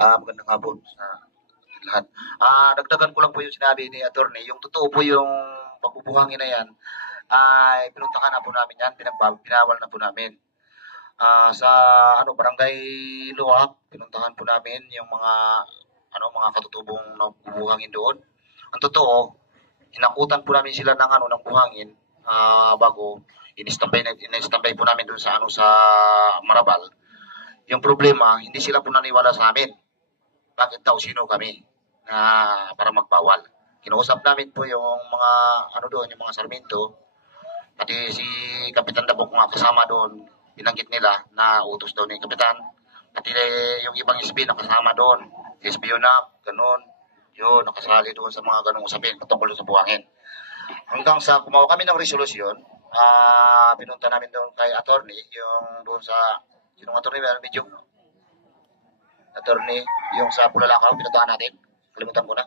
Magandang hapon sa lahat. Dagdagan ko lang po yung sinabi ni Attorney. Yung totoo po yung pagbubuhangin na yan, ay pinuntahan na po namin yan, pinawal na po namin. Sa barangay Luwak, pinuntahan po namin yung mga katutubong nagbubuhangin doon. Ang totoo, inakutan po namin sila ng buhangin bago in-standby po namin doon sa Marabal. Yung problema, hindi sila po naniwala sa amin. Bakit daw sino kami na para magbawal. Kinausap namin po yung mga yung mga Sarmiento, pati si Kapitan Dabok mga kasama doon, binanggit nila na utos daw ni Kapitan, pati yung ibang SB na kasama doon, SB UNAP, ganun, yun, nakasali doon sa mga ganung usapin patungkol sa buhangin. Hanggang sa kumawa kami ng resolusyon, pinunta namin doon kay attorney, yung doon sa, sinong attorney, medyo attorney, yung sa Pulalakaw, pinuntahan natin. Kalimutan ko na.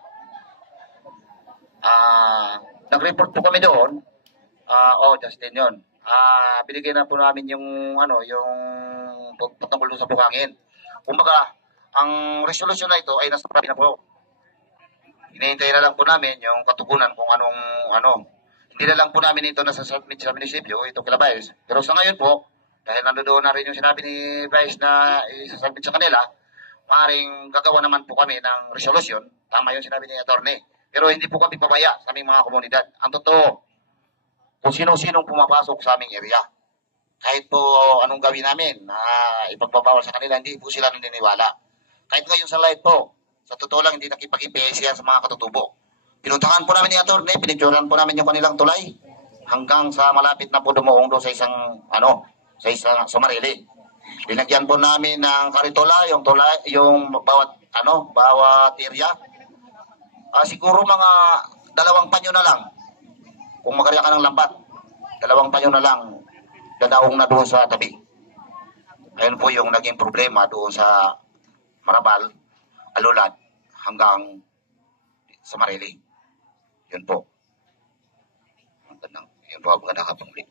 Nag-report po kami doon. Justin yun. Binigay na po namin yung patungkol sa buhangin. Kumbaga, ang resolution na ito ay nasa tabi na po. Hinihintay na lang po namin yung katugunan kung Hindi na lang po namin ito nasa-submit sa munisipyo, ito kila Vice. Pero sa ngayon po, dahil nandoon na rin yung sinabi ni Vice na isasubmit sa kanila, maaaring gagawa naman po kami ng resolution. Tama yung sinabi ni attorney. Pero hindi po kami pabaya sa aming mga komunidad. Ang totoo, kung sino-sinong pumapasok sa aming area, kahit po anong gawin namin na ipagbabawal sa kanila, hindi po sila naniniwala. Kahit ngayon sa live po, sa totoo lang, hindi nakipag-IPS yan sa mga katutubo. Pinuntahan po namin ni attorney, pinicturan po namin yung kanilang tulay, hanggang sa malapit na po dumuong doon sa isang Sumarili. Linagyan po namin ng karitola, yung bawat area. Siguro mga 2 panyo na lang. Kung makarya ka ng lambat, 2 panyo na lang, dadaong na doon sa tabi. Ayun po yung naging problema doon sa Marabal, Alulad, hanggang sa Marili. Yun po. Yun po, magandang hapon ulit.